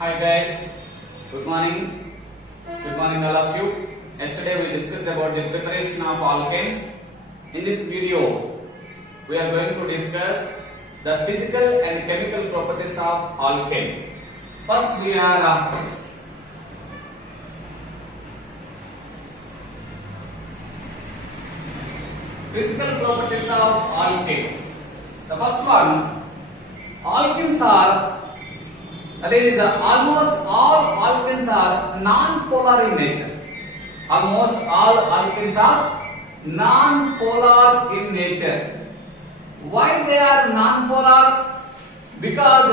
Hi guys, good morning. Good morning all of you. Yesterday we discussed about the preparation of alkanes. In this video, we are going to discuss the physical and chemical properties of alkane. First we are physical properties of alkane. The first one, alkenes are that is, almost all alkenes are non-polar in nature. Almost all alkenes are non-polar in nature. Why they are non-polar? Because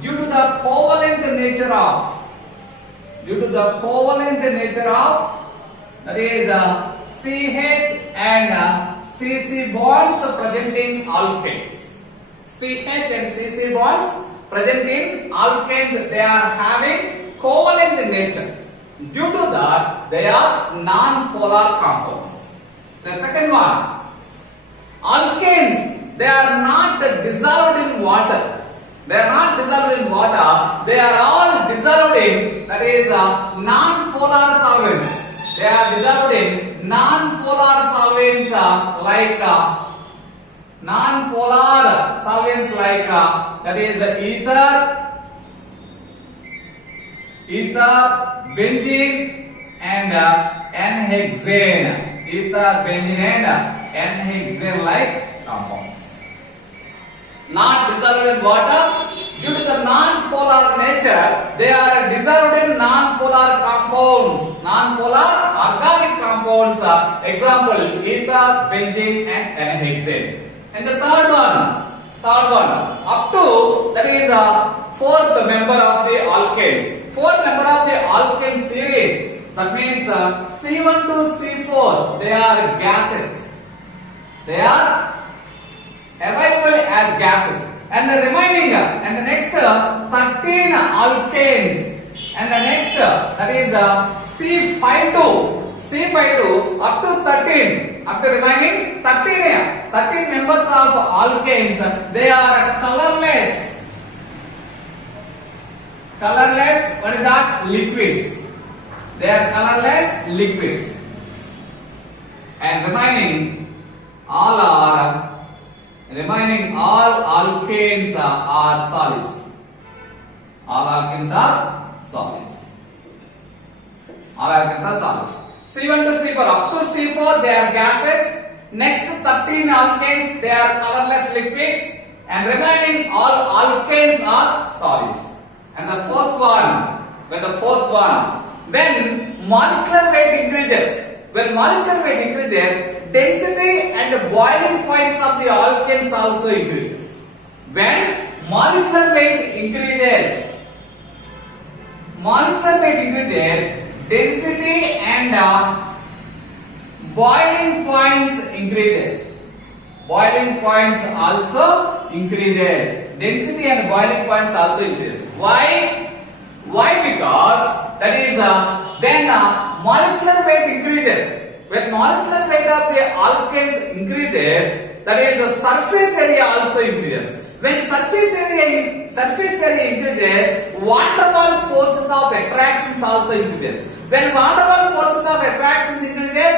due to the covalent nature of that is CH and CC bonds present in alkanes. CH and CC bonds present in alkanes, they are having covalent nature. Due to that, they are non-polar compounds. The second one, alkanes, they are not dissolved in water. They are not dissolved in water. They are all dissolved in, that is, non-polar solvents. They are dissolved in non-polar solvents like non-polar solvents like that is ether, benzene and N-hexane. Ether, benzene and N-hexane like compounds. Not dissolved in water. Due to the non-polar nature, they are dissolved in non-polar compounds, non-polar organic compounds. Example, ether, benzene and N-hexane. And the third one, up to that is fourth member of the alkanes. Fourth member of the alkane series. That means C1 to C4. They are gases. They are available as gases. And the remaining and the next 13 alkanes. And the next that is C5 to up to 13. Up to remaining 13 members of alkanes, they are colorless. What is that? Liquids. They are colorless liquids. And remaining all alkanes are solids. All alkanes are solids. C1 to C4, up to C4 they are gases. Next 13 alkanes, they are colorless liquids. And remaining all alkanes are solids. And the fourth one, when molecular weight increases, density and boiling points of the alkanes also increases. When molecular weight increases, density and boiling points increases. Boiling points also increases. Density and boiling points also increases. Why? Because that is when molecular weight increases. When molecular weight of the alkanes increases, that is the surface area also increases. When surface area increases, van der Waals forces of attraction also increases. When van der Waals forces of attraction increases,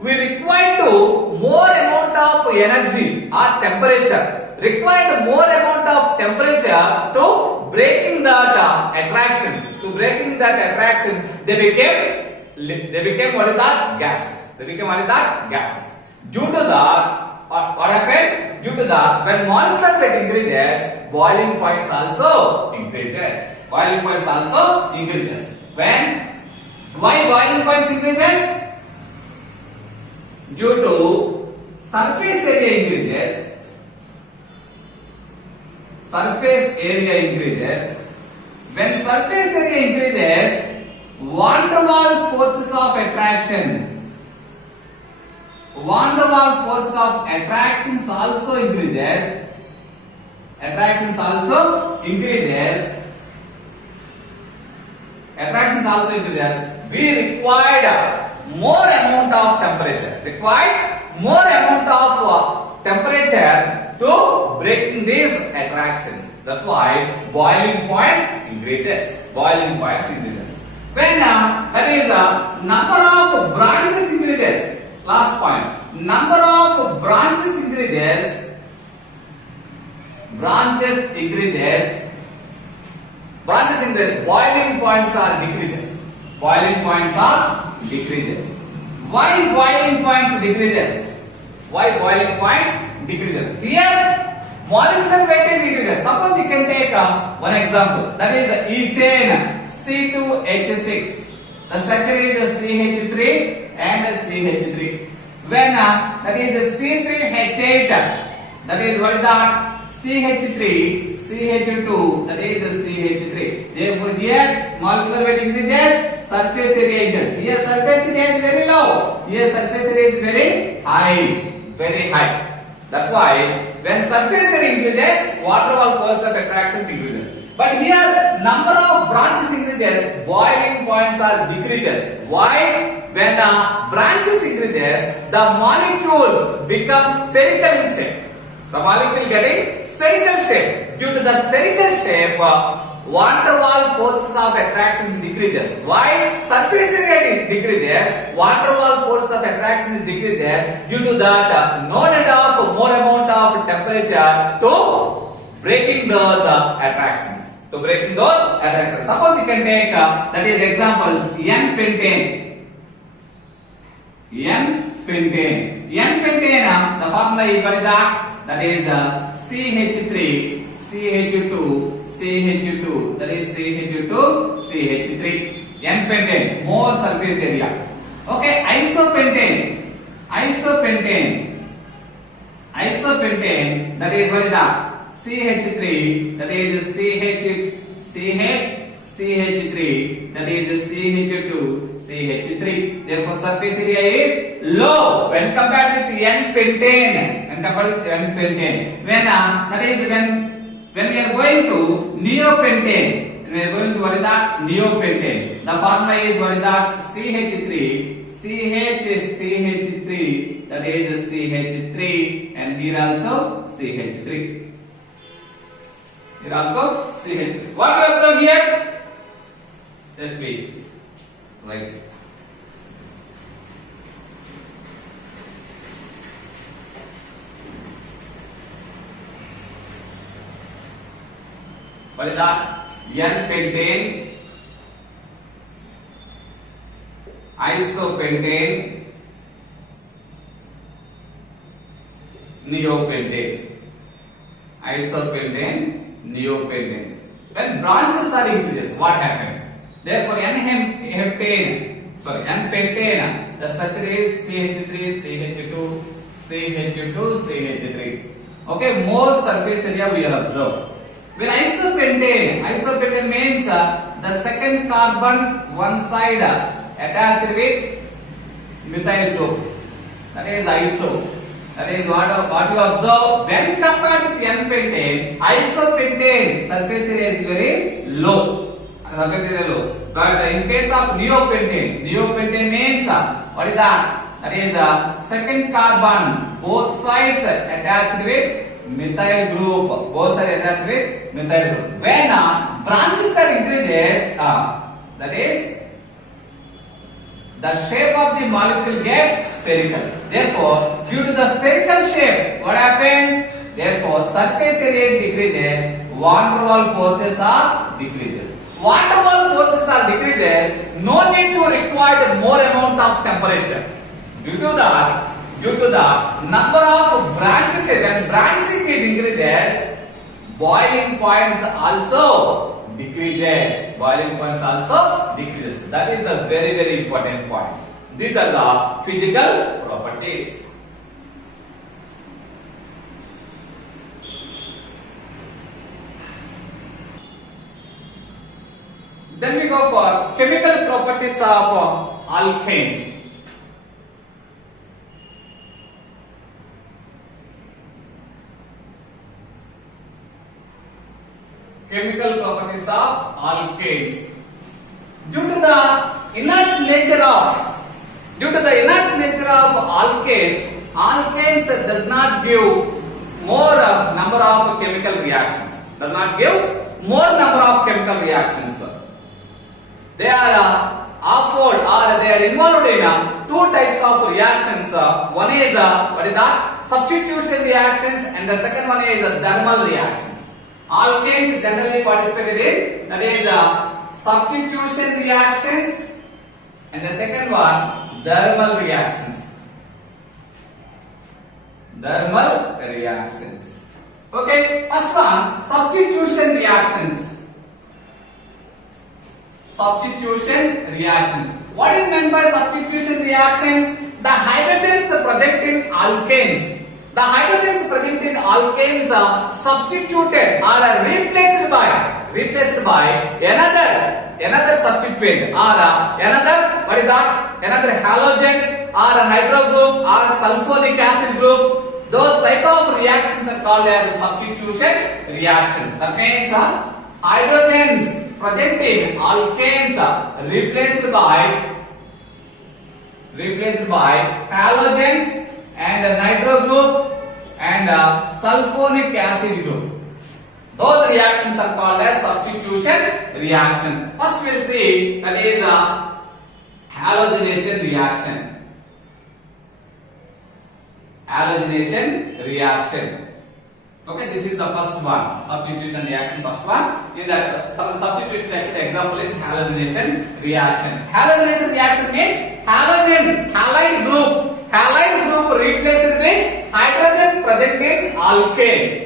we require more amount of energy or temperature. Required more amount of temperature to breaking that attraction. They became what is that? Gases. Due to that, what happened? Due to that, when molecular weight increases, boiling points also increases. Why boiling points increases? Due to surface area increases. When surface area increases, van der Waals forces of attraction. Van der Waals force of attractions also increases. We required more amount of temperature. to breaking these attractions. That's why boiling points increases. Boiling points increases. When that is number of branches increases. Last point. Number of branches increases. Branches increases. Boiling points are decreases. Boiling points are decreases. Why boiling points decreases? Why boiling points decreases? Here, molecular weight is increases. Suppose you can take one example. That is ethane C2H6. The structure is CH3 and CH3. When that is C3H8. That is what is that? CH3, CH2. That is CH3. Therefore, here molecular weight increases. Surface area is here. Surface area is very low. Here surface area is very high. Very high. That's why when surface area increases, water wall force of attraction increases. But here number of branches increases, boiling points are decreases. Why? When branches increases, the molecules become spherical in shape. The molecule getting spherical shape. Due to the spherical shape, water wall forces of attraction decreases. Why? Surface area decreases. Water wall force of attraction decreases. Due to that, no need of more amount of temperature to breaking those attractions. To breaking those attractions. Suppose you can take that is examples N-pentane. N-pentane. N-pentane. The formula is what is that? That is CH3, CH2. CH2, that is CH2, CH3. N-pentane, more surface area. Okay, isopentane. Isopentane, that is what is that? CH3, that is CH3, that is CH2, CH3. Therefore, surface area is low when compared with N-pentane. When that is when we are going to neopentane, we are going to what is that? Neopentane. The formula is what is that? CH3, CH3, that is CH3, and here also CH3. Here also CH3. What we observe here? Just be right. What is that? N-pentane, isopentane, neopentane. Isopentane, neopentane. When branches are increases, what happens? Therefore, N-pentane, the structure is CH3, CH2, CH2, CH3. Okay, more surface area we have observed. When isopentane means the second carbon one side attached with methyl group. That is iso. That is what you observe. When compared with N-pentane, isopentane surface area is very low. But in case of neopentane means what is that? That is second carbon both sides attached with methyl group. Both are attached with methyl group. When branches are increases, that is the shape of the molecule gets spherical. Therefore, due to the spherical shape, what happened? Therefore, surface area decreases, water wall forces are decreases. Water wall forces are decreases, no need to require more amount of temperature. Due to the number of branches and branching is increases, boiling points also decreases. That is the very, very important point. These are the physical properties. Then we go for chemical properties of alkanes. Chemical properties of alkanes. Due to the inert nature of alkanes does not give more number of chemical reactions. Does not give more number of chemical reactions. They are offered or they are involved in two types of reactions. One is what is that? Substitution reactions, and the second one is thermal reactions. Alkanes generally participated in, that is substitution reactions, and the second one thermal reactions. Thermal reactions. Okay, first one substitution reactions. Substitution reactions. What is meant by substitution reaction? The hydrogens present in alkanes. The hydrogens present in alkanes are substituted or are replaced by another substituent or another, what is that? Another halogen or a nitro group or sulfonic acid group. Those type of reactions are called as substitution reactions. That means hydrogens present in alkanes are replaced by halogens and nitro group and sulfonic acid group. Those reactions are called as substitution reactions. First we will see, that is halogenation reaction. Halogenation reaction. Okay, this is the first one. Substitution reaction, first one. In that substitution reaction, the example is halogenation reaction. Halogenation reaction means halide group replaced the hydrogen present in alkane.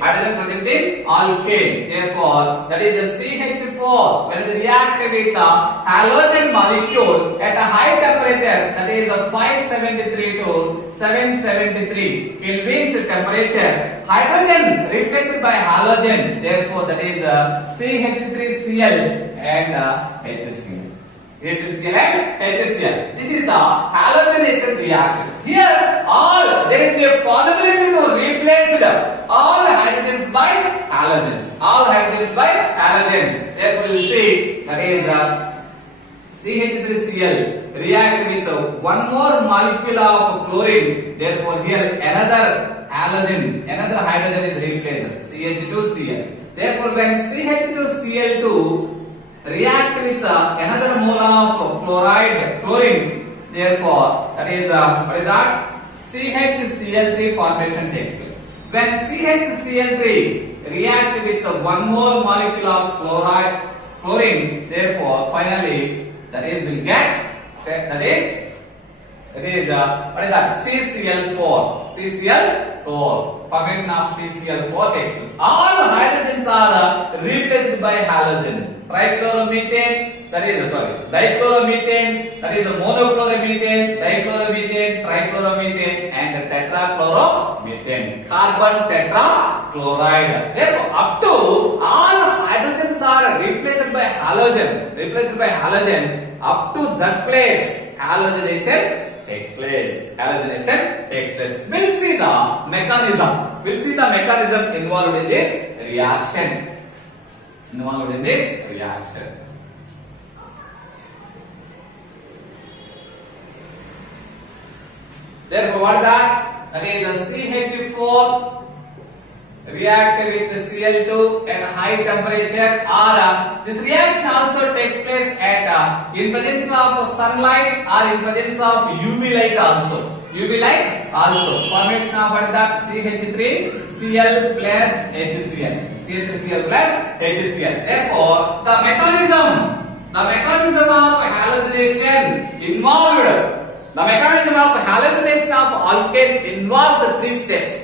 Therefore, that is the CH4 when it reacts with the halogen molecule at a high temperature, that is 573 to 773 Kelvin temperature. Hydrogen replaced by halogen. Therefore, that is CH3Cl and HCl. HCl and HCl. This is the halogenation reaction. Here, there is a possibility to replace all hydrogens by halogens. Therefore, we will see, that is CH3Cl react with one more molecule of chlorine. Therefore, here another hydrogen is replaced, CH2Cl. Therefore, when CH2Cl2 react with another mole of chlorine, therefore that is what is that? CHCl3 formation takes place. When CHCl3 react with one more molecule of chlorine, therefore finally that is will get what is that? CCl4. Formation of CCl4 takes place. All hydrogens are replaced by halogen. Dichloromethane, that is monochloromethane, dichloromethane, trichloromethane, and tetrachloromethane. Carbon tetrachloride. Therefore, up to all hydrogens are replaced by halogen. Up to that place, halogenation takes place. We'll see the mechanism involved in this reaction. Therefore, what is that? That is the CH4 react with the Cl2 at a high temperature, or this reaction also takes place at in presence of sunlight or in presence of UV light also. Formation of what is that? CH3Cl plus HCl. Therefore, the mechanism of halogenation involved. The mechanism of halogenation of alkane involves three steps.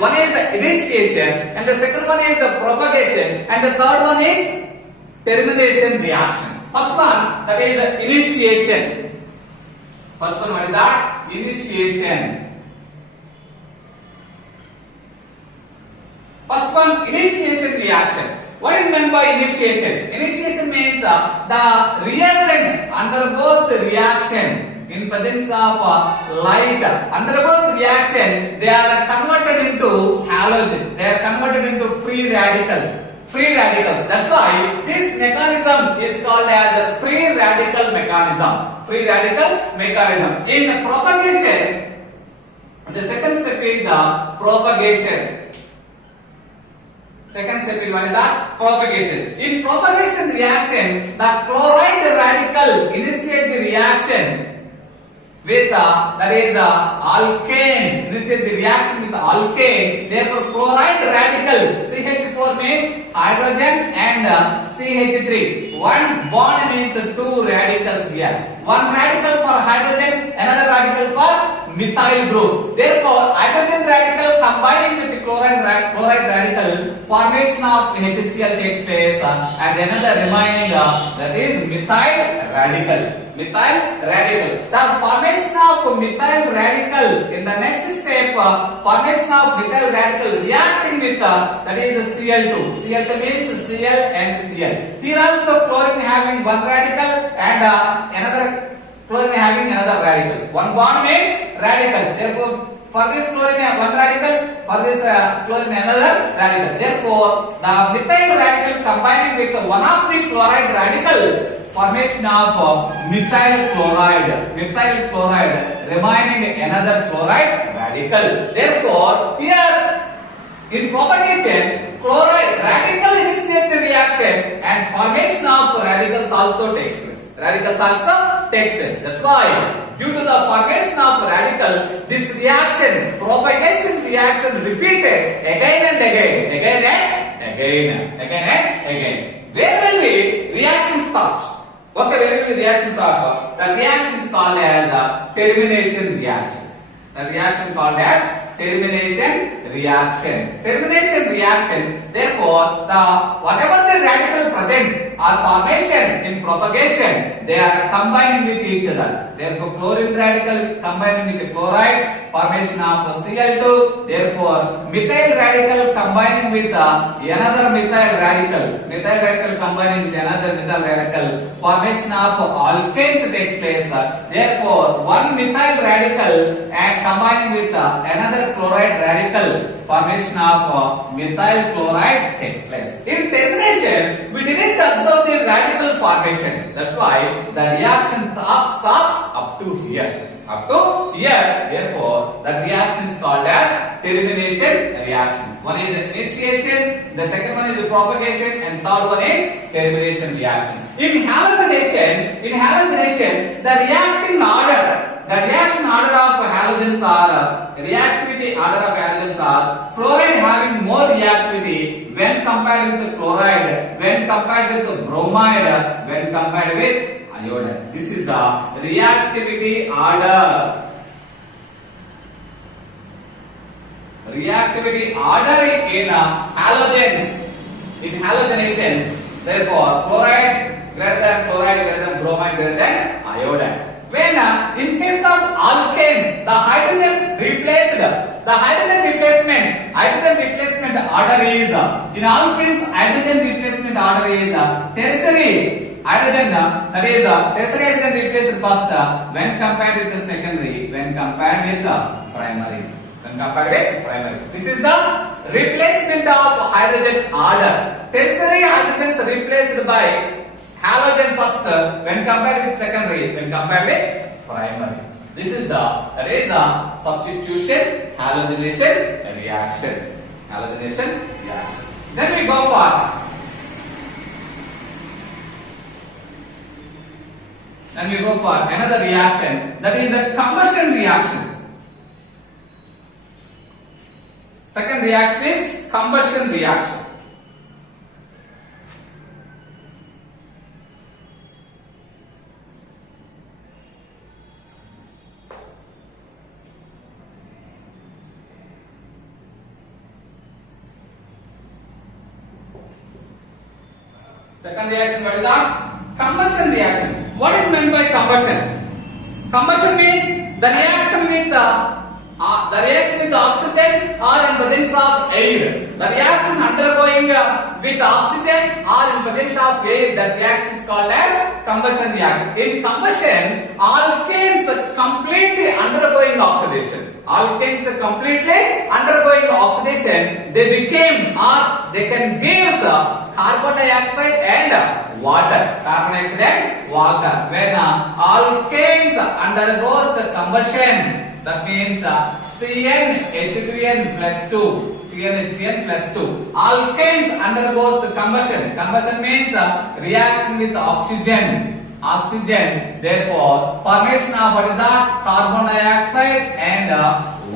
One is the initiation, and the second one is the propagation, and the third one is termination reaction. First one, that is the initiation. What is that? Initiation. First one, initiation reaction. What is meant by initiation? Initiation means the reagent undergoes reaction in presence of light. Undergoes reaction, they are converted into halogen. They are converted into free radicals. That's why this mechanism is called as a free radical mechanism. In propagation, The second step is the propagation. Second step is what is that? Propagation. In propagation reaction, the chloride radical initiate the reaction with that is the alkane. Initiate the reaction with the alkane. Therefore, chloride radical CH4 means hydrogen and CH3. One bond means two radicals here. One radical for hydrogen, another radical for methyl group. Therefore, hydrogen radical combining with the chloride radical, formation of HCl takes place, and another remaining that is methyl radical. Methyl radical. The formation of methyl radical in the next step, formation of methyl radical reacting with that is Cl2. Cl2 means Cl and Cl. Here also chlorine having one radical and another chlorine having another radical. One bond means radicals. Therefore, for this chlorine one radical, for this chlorine another radical. Therefore, the methyl radical combining with one of the chloride radical, formation of methyl chloride. Methyl chloride remaining another chloride radical. Therefore, here in propagation, chloride radical initiate the reaction and formation of radicals also takes place. Radicals also takes place. That's why, due to the formation of radical, this reaction, propagation reaction repeated again and again, again and again, again and again. Where will the reaction stops? Okay, where will the reaction stop? The reaction is called as a termination reaction. The reaction called as termination reaction. Termination reaction. Therefore, the whatever the radical present or formation in propagation, they are combining with each other. Therefore, chlorine radical combining with the chloride, formation of Cl2. Therefore, methyl radical combining with another methyl radical. Methyl radical combining with another methyl radical, formation of alkanes takes place. Therefore, one methyl radical and combining with another chloride radical, formation of methyl chloride takes place. In termination, we didn't observe the radical formation. That's why the reaction stops up to here. Up to here. Therefore, the reaction is called as termination reaction. One is initiation, the second one is the propagation, and third one is termination reaction. In halogenation, the reacting order, the reaction order of halogens are, reactivity order of halogens are, fluoride having more reactivity when compared with the chloride, when compared with the bromide, when compared with iodine. This is the reactivity order. Reactivity order in halogens. In halogenation, therefore, chloride greater than bromide greater than iodine. When in case of alkanes, the hydrogen replacement order is in alkanes hydrogen replacement order is tertiary hydrogen, that is tertiary hydrogen replaced first when compared with the secondary, when compared with the primary. When compared with primary. This is the replacement of hydrogen order. Tertiary hydrogens replaced by halogen first when compared with secondary, when compared with primary. This is the substitution halogenation reaction. Halogenation reaction. Then we go for another reaction, that is a combustion reaction. Second reaction is combustion reaction. Second reaction, what is that? Combustion reaction. What is meant by combustion? Combustion means the reaction with oxygen or in presence of air. The reaction undergoing with oxygen or in presence of air, that reaction is called as combustion reaction. In combustion, alkanes completely undergoing oxidation. Alkanes completely undergoing oxidation, they became or they can give carbon dioxide and water. Carbon dioxide and water. When alkanes undergoes combustion, that means CnH2n plus 2. CnH2n plus 2. Alkanes undergoes combustion. Combustion means reaction with oxygen. Therefore, formation of what is that? Carbon dioxide and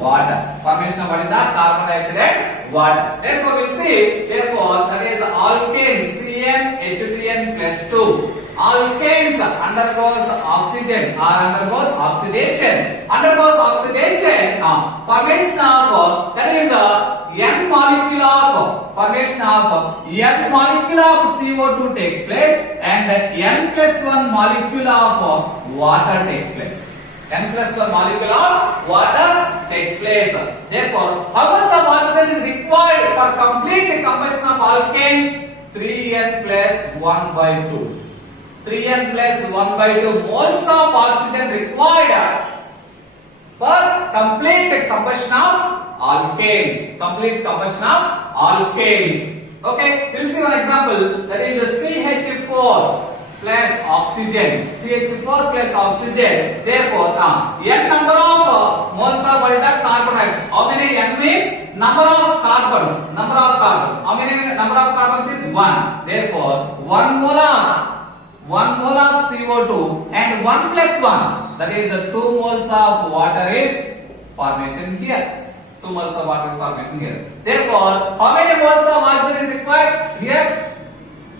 water. Formation of what is that? Carbon dioxide and water. Therefore, we'll see. Therefore, that is alkane CnH2n plus 2. Alkanes undergoes oxygen or undergoes oxidation. Formation of that is n molecule of formation of n molecule of CO2 takes place and n plus 1 molecule of water takes place. N plus 1 molecule of water takes place. Therefore, how much of oxygen is required for complete combustion of alkane? 3n plus 1 by 2. 3n plus 1 by 2 moles of oxygen required for complete combustion of alkanes. Okay, we'll see one example. That is the CH4 plus oxygen. CH4 plus oxygen. Therefore, n number of moles of what is that? Carbon dioxide. How many? N means number of carbons. How many number of carbons is 1. Therefore, 1 mole of CO2 and 1 plus 1. That is the 2 moles of water is formation here. 2 moles of water is formation here. Therefore, how many moles of oxygen is required here?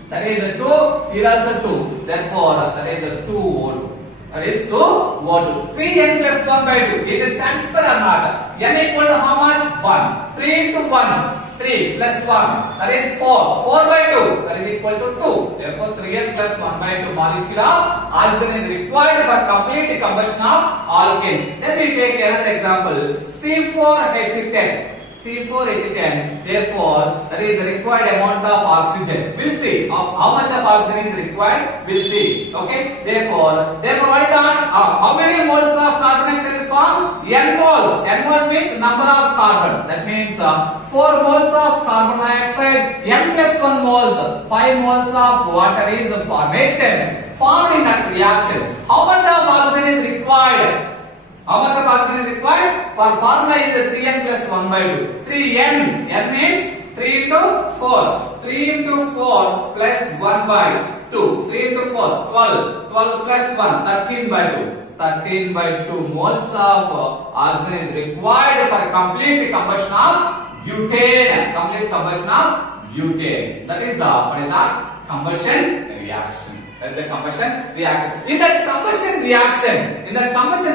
That is the 2. Here also 2. Therefore, that is the 2 O2. That is 2 O2. 3n plus 1 by 2. Is it satisfied or not? N equal to how much? 1. 3 into 1. 3 plus 1. That is 4. 4 by 2. That is equal to 2. Therefore, 3n plus 1 by 2 molecule of oxygen is required for complete combustion of alkanes. Then we take another example. C4H10. Therefore, that is the required amount of oxygen. We'll see how much of oxygen is required. We'll see. Okay. Therefore, what is that? How many moles of carbon dioxide is formed? N moles. N moles means number of carbon. That means 4 moles of carbon dioxide. N plus 1 moles. 5 moles of water is the formation formed in that reaction. How much of oxygen is required? For formula is the 3n plus 1 by 2. 3n. N means 3 into 4. 3 into 4 plus 1 by 2. 3 into 4. 12. 12 plus 1. 13 by 2. 13 by 2 moles of oxygen is required for complete combustion of butane. That is the combustion reaction. In that combustion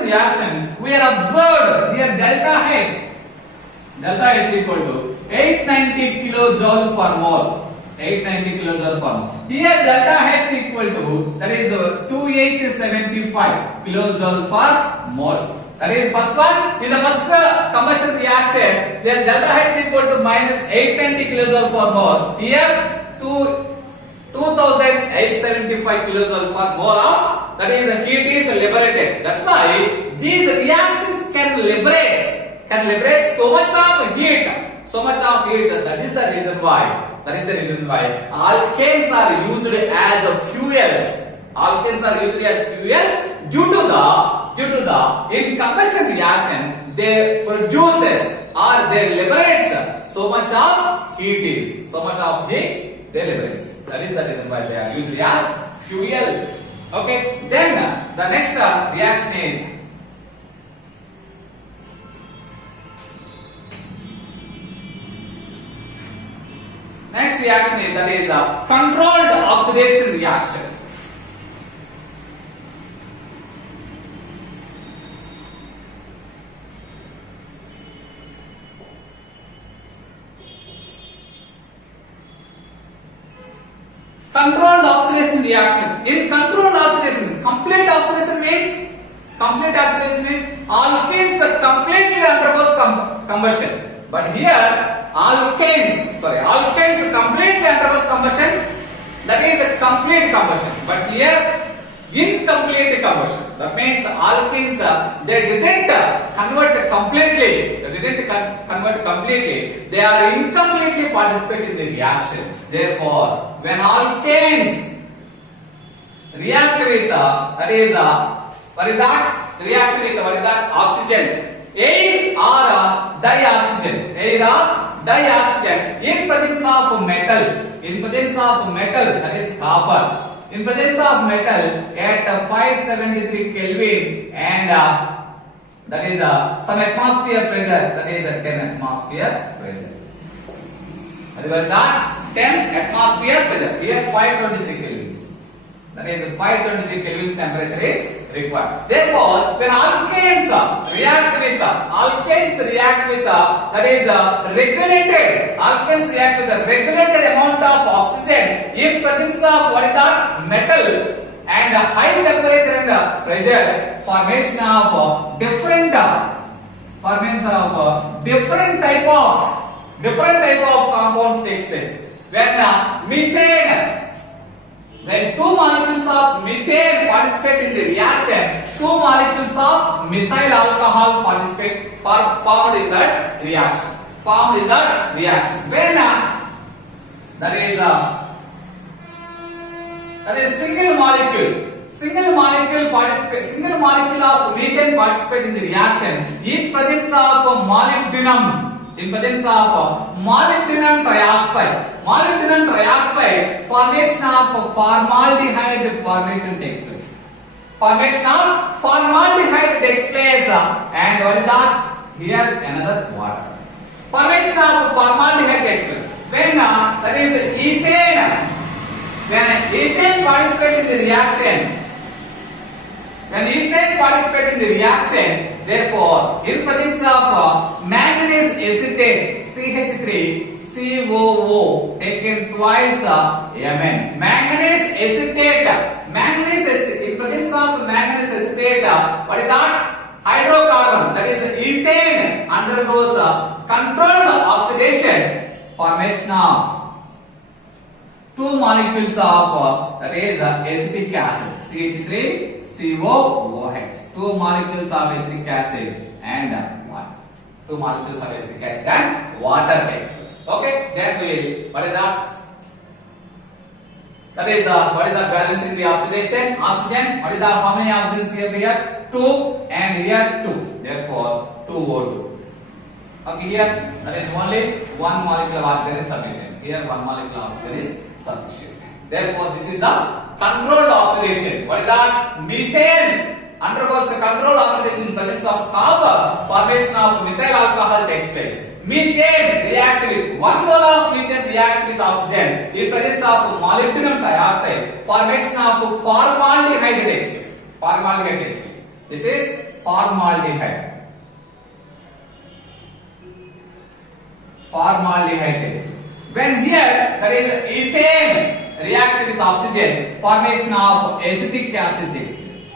reaction, we are observed here delta H equal to 890 kilojoule per mole. Here delta H equal to that is 2875 kilojoule per mole. That is first one. In the first combustion reaction, then delta H equal to minus 890 kilojoule per mole. Here 2875 kilojoule per mole of that is the heat is liberated. That's why these reactions can liberate so much of heat. That is the reason why alkanes are used as fuels. Due to the in combustion reaction they produces or they liberates so much of heat. They liberates. That is the reason why they are used as fuels. Okay. Then the next reaction is that is the controlled oxidation reaction. Controlled oxidation reaction. In controlled oxidation, complete oxidation means alkanes completely undergoes combustion. But here alkanes completely undergoes combustion. That is the complete combustion. But here incomplete combustion. That means alkanes they didn't convert completely. They are incompletely participate in the reaction. Therefore, when alkanes react with oxygen, air or dioxygen. Air or dioxygen. In presence of metal, that is copper. In presence of metal at 573 Kelvin and that is some atmosphere pressure, that is 10 atmosphere pressure. That is that 10 atmosphere pressure. Here 523 kelvins. That is 523 kelvins temperature is required. Therefore, when alkanes react with that is regulated amount of oxygen in presence of what is that metal and high temperature and pressure, formation of different type of compounds takes place. When two molecules of methane participate in the reaction, two molecules of methyl alcohol formed in that reaction. When that is single molecule of methane participate in the reaction in presence of molybdenum. In presence of molybdenum trioxide, formation of formaldehyde takes place. And what is that? Here another water. Formation of formaldehyde takes place. When that is ethane. When ethane participates in the reaction, therefore, in presence of manganese acetate CH3COO taken twice Mn. Manganese acetate. In presence of manganese acetate, what is that? Hydrocarbon, that is ethane, undergoes controlled oxidation, formation of two molecules of that is acetic acid CH3COOH. Two molecules of acetic acid and water. Two molecules of acetic acid and water takes place. Okay, then we what is that? That is what is the balance in the oxidation? Oxygen. What is the how many oxygens here? 2 and here 2. Therefore 2O2. Okay, here that is only one molecule of oxygen is sufficient. Here one molecule of oxygen is sufficient. Therefore, this is the controlled oxidation. What is that? Methane undergoes the controlled oxidation in presence of copper. Formation of methyl alcohol takes place. Methane react with 1 mole of methane react with oxygen in presence of molybdenum dioxide. Formation of formaldehyde takes place. This is formaldehyde. Formaldehyde takes place. When here that is ethane react with oxygen, formation of acetic acid takes place.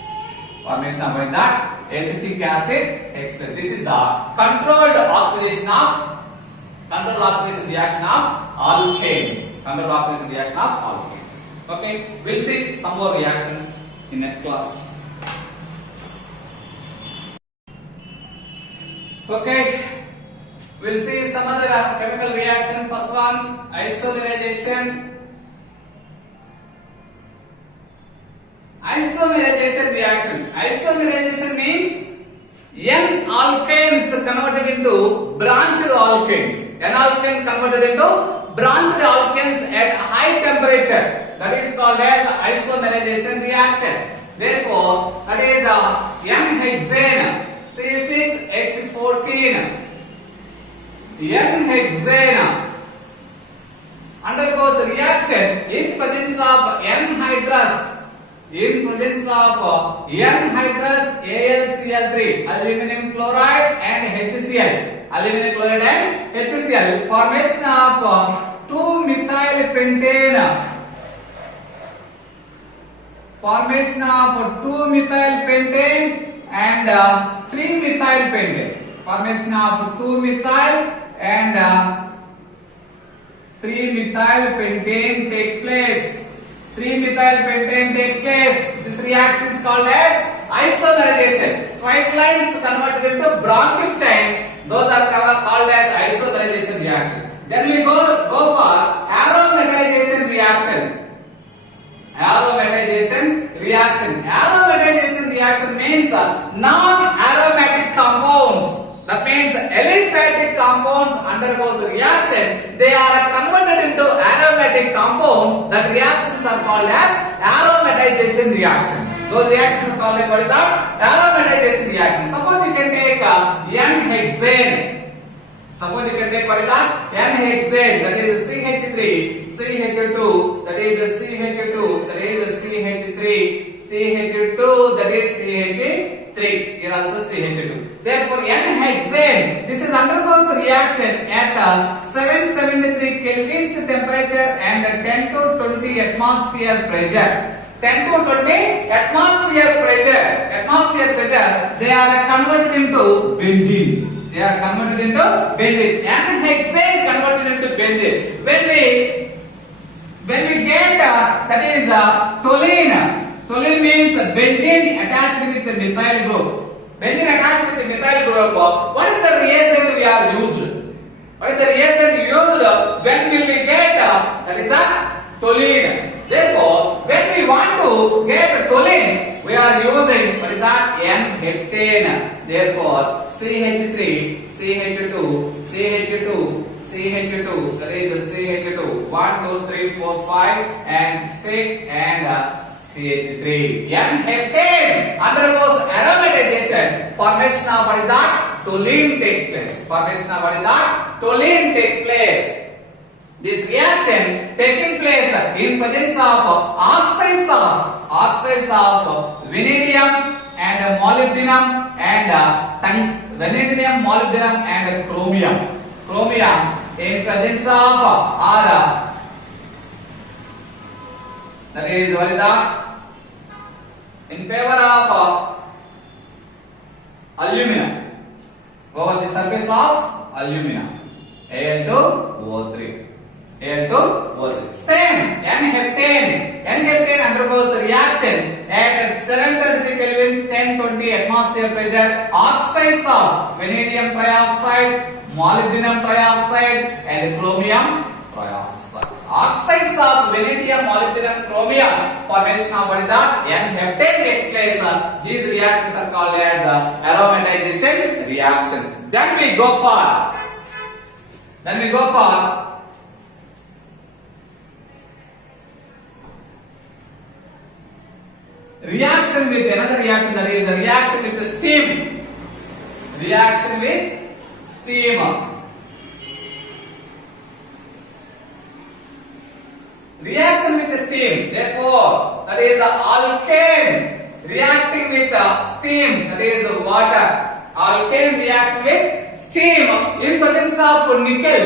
Formation of that acetic acid takes place. This is the controlled oxidation reaction of alkanes. Okay, we'll see some more reactions in next class. Okay. We'll see some other chemical reactions. First one, isomerization. Isomerization reaction. Isomerization means N alkanes converted into branched alkanes. N alkane converted into branched alkanes at high temperature. That is called as isomerization reaction. Therefore, that is N-hexane C6H14. N-hexane undergoes reaction in presence of N-hydrous. AlCl3, aluminum chloride and HCl. Formation of 2-methyl pentane. And 3-methyl pentane. Formation of 2-methyl and 3-methyl pentane takes place. 3-methyl pentane takes place. This reaction is called as isomerization. Straight lines converted into branched chain. Those are called as isomerization reaction. Then we go for aromatization reaction. Aromatization reaction means non-aromatic compounds. aliphatic compounds undergoes reaction, they are converted into aromatic compounds. That reactions are called as aromatization reaction. Those reactions are called as what is that? Aromatization reaction. Suppose you can take N-hexane. Suppose you can take what is that? N-hexane, that is CH3, CH2, that is CH2, that is CH3, CH2, that is CH3, here also CH2. Therefore, N-hexane, this is undergoes reaction at 773 kelvin temperature and 10 to 20 atmosphere pressure. 10 to 20 atmosphere pressure, they are converted into benzene. They are converted into benzene. N-hexane converted into benzene. When we get that is toluene. Toluene means benzene attached with the methyl group. Benzene attached with the methyl group. What is the reagent we are used? What is the reagent used when will we get that is the toluene? Therefore, when we want to get toluene, we are using what is that? N-heptane. Therefore, CH3, CH2, CH2, CH2, that is CH2, 1, 2, 3, 4, 5 and 6 and CH3. N-heptane undergoes aromatization. Formation of what is that? Toluene takes place. Formation of what is that? Toluene takes place. This reaction taking place in presence of oxides of vanadium and molybdenum and vanadium, molybdenum and chromium. Chromium in presence of that is what is that? In favor of aluminum over the surface of aluminum. Al2O3. Same N-heptane undergoes reaction at 773 kelvin, 1020 atmosphere pressure. Oxides of vanadium trioxide, molybdenum trioxide and chromium trioxide. Oxides of vanadium, molybdenum, chromium formation of what is that? N-heptane takes place. These reactions are called as aromatization reactions. Then we go for reaction with another reaction, that is the reaction with the steam. Reaction with steam. Reaction with the steam. Therefore, that is the alkane reacting with the steam, that is the water. Alkane reaction with steam in presence of nickel.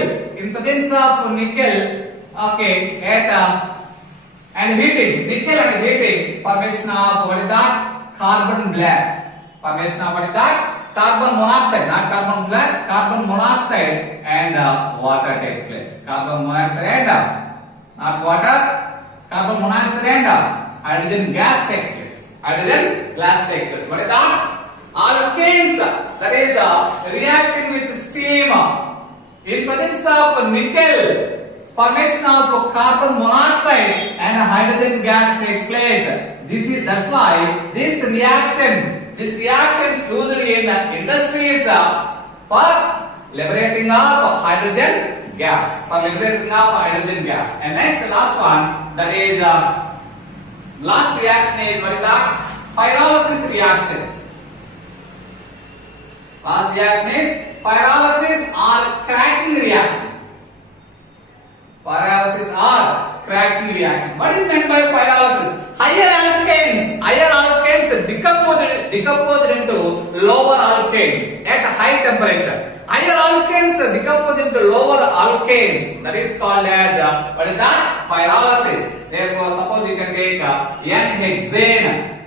Okay, at and heating, nickel and heating, formation of what is that? Carbon black. Formation of what is that? Carbon monoxide, not carbon black, carbon monoxide and water takes place. Carbon monoxide and not water, carbon monoxide and hydrogen gas takes place. Hydrogen gas takes place. What is that? Alkanes, that is reacting with steam in presence of nickel. Formation of carbon monoxide and hydrogen gas takes place. That's why this reaction usually in industry is for liberating of hydrogen gas. And next, last one, that is last reaction is what is that? Pyrolysis reaction. Last reaction is pyrolysis or cracking reaction. Pyrolysis or cracking reaction. What is meant by pyrolysis? Higher alkanes decomposed into lower alkanes at high temperature. Higher alkanes decompose into lower alkanes. That is called as what is that? Pyrolysis. Therefore, suppose you can take N-hexane.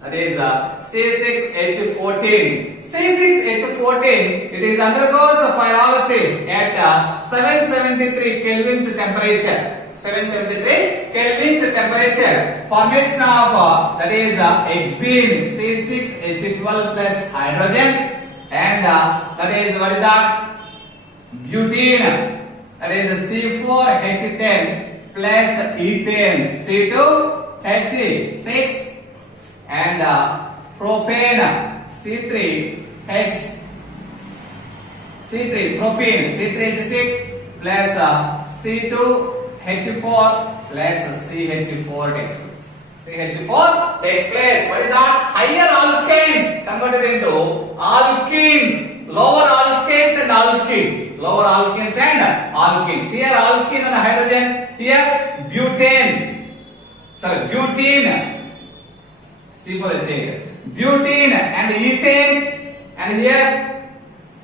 That is C6H14. C6H14, it is undergoes pyrolysis at 773 kelvin temperature. 773 kelvin temperature. Formation of that is hexene C6H12 plus hydrogen and that is what is that? Butene. That is C4H10 plus ethane C2H6 and propane C3H12 C3 propene, C3H6 plus C2H4 plus CH4 takes place. CH4 takes place. What is that? Higher alkanes converted into alkenes, lower alkanes and alkenes. Lower alkanes and alkenes. Here alkene and hydrogen. Here butane. Sorry, butene. C4H8. Butene and ethane. And here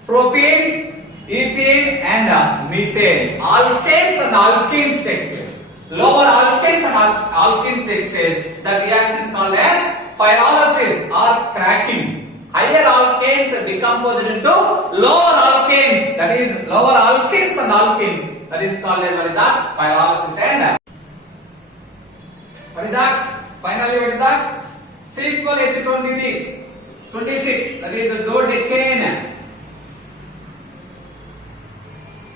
propane, ethane and methane. Alkanes and alkenes takes place. Lower alkanes and alkenes takes place. The reaction is called as pyrolysis or cracking. Higher alkanes decomposed into lower alkanes. That is lower alkanes and alkenes. That is called as what is that? Pyrolysis and what is that? Finally, what is that? C12H26. 26. That is the dodecane.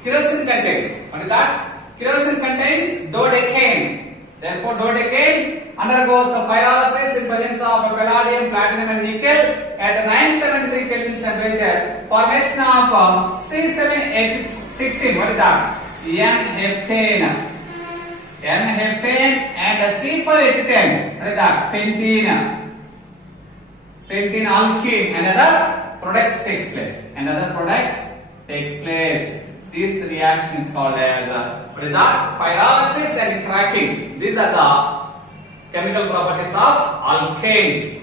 Kerosene content. What is that? Kerosene contains dodecane. Therefore, dodecane undergoes a pyrolysis in presence of palladium, platinum, and nickel at 973 Kelvin temperature. Formation of C7H16. What is that? N-heptane. N-heptane and C4H10. What is that? Pentene. Pentene alkene. Another products takes place. Another products takes place. This reaction is called as what is that? Pyrolysis and cracking. These are the chemical properties of alkanes.